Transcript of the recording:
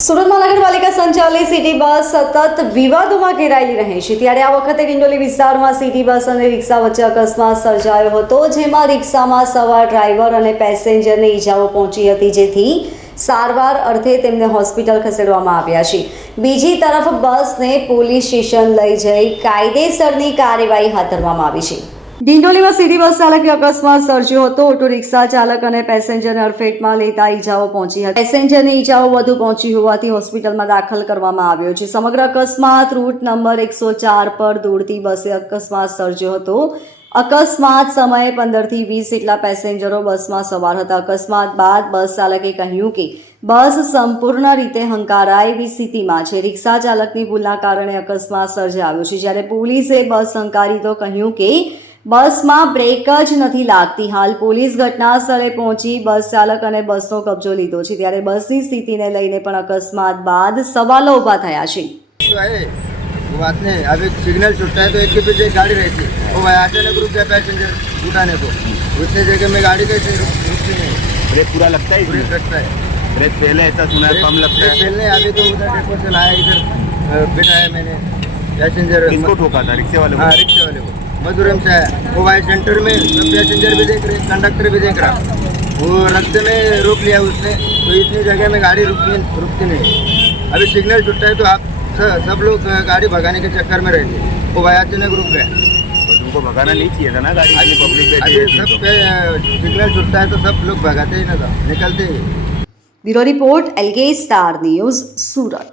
સુરત મહાનગરપાલિકા સંચાલિત city bus સતત વિવાદોમાં ઘેરાયેલી રહે છે, ત્યારે આ વખતે ડિંડોલી વિસ્તારમાં સિટી બસ અને રિક્ષા વચ્ચે અકસ્માત સર્જાયો હતો, જેમાં રિક્ષામાં સવાર ડ્રાઈવર અને પેસેન્જરને ઈજાઓ પહોંચી હતી, જેથી સારવાર અર્થે તેમને હોસ્પિટલ ખસેડવામાં આવ્યા છે। બીજી તરફ બસને પોલીસ સ્ટેશન લઈ જઈ કાયદેસરની કાર્યવાહી હાથ ધરવામાં આવી છે। ડિંડોલીમાં સિટી બસ ચાલકે અકસ્માત સર્જ્યો હતો। ઓટો રિક્ષા ચાલક અને પેસેન્જરને અડફેટમાં લેતા ઈજાઓ પહોંચી હતી। પેસેન્જરને ઈજાઓ વધુ પહોંચી હોવાથી હોસ્પિટલમાં દાખલ કરવામાં આવ્યો છે। સમગ્ર અકસ્માત રૂટ નંબર 104 પર દોડતી બસે અકસ્માત સર્જ્યો હતો। અકસ્માત સમયે 15 થી 20 જેટલા પેસેન્જરો બસમાં સવાર હતા। અકસ્માત બાદ બસ ચાલકે કહ્યું કે બસ સંપૂર્ણ રીતે હંકારાય એવી સ્થિતિમાં છે। રિક્ષા ચાલકની ભૂલના કારણે અકસ્માત સર્જાયો છે, જ્યારે પોલીસે બસ હંકારી તો કહ્યું કે બસમાં બ્રેક જ નથી લાગતી। હાલ પોલીસ ઘટના સ્થળે પહોંચી બસ ચાલક અને બસનો કબજો લીધો છે, ત્યારે બસની સ્થિતિને લઈને પણ અકસ્માત બાદ સવાલો ઊભા થયા છે। वो बात नहीं, अब एक सिग्नल छूटता है तो एक के पीछे एक गाड़ी रहती है, वो भाई अचानक रुक गया पैसेंजर उठाने को, उतने जगह में गाड़ी कैसे रुकती नहीं। ब्रेक पूरा लगता है, ब्रेक लगता है, ब्रेक पहले ऐसा सुना है कम लगता है। पहले अभी तो उधर डेपो से लाया, इधर बिठाया मैंने पैसेंजर। किसको ठोका था? रिक्शे वाले को? हाँ, रिक्शे वाले को। मधुरम से आया वो भाई सेंटर में, सब पैसेंजर भी देख रहे, कंडक्टर भी देख रहा, वो रास्ते में रोक लिया उसने, तो इतनी जगह में गाड़ी रुकती नहीं। अभी सिग्नल छूटता है तो आप सब लोग गाड़ी भगाने के चक्कर में रहते, वो भाई अचानक रुक गए। तो तुमको भगाना नहीं चाहिए था ना गाड़ी, आगे पब्लिक बैठी अभी रहती सब पे सिग्नल छूटता है तो सब लोग भगाते ही ना था, निकलते ही। Bureau report LK star news, सूरत।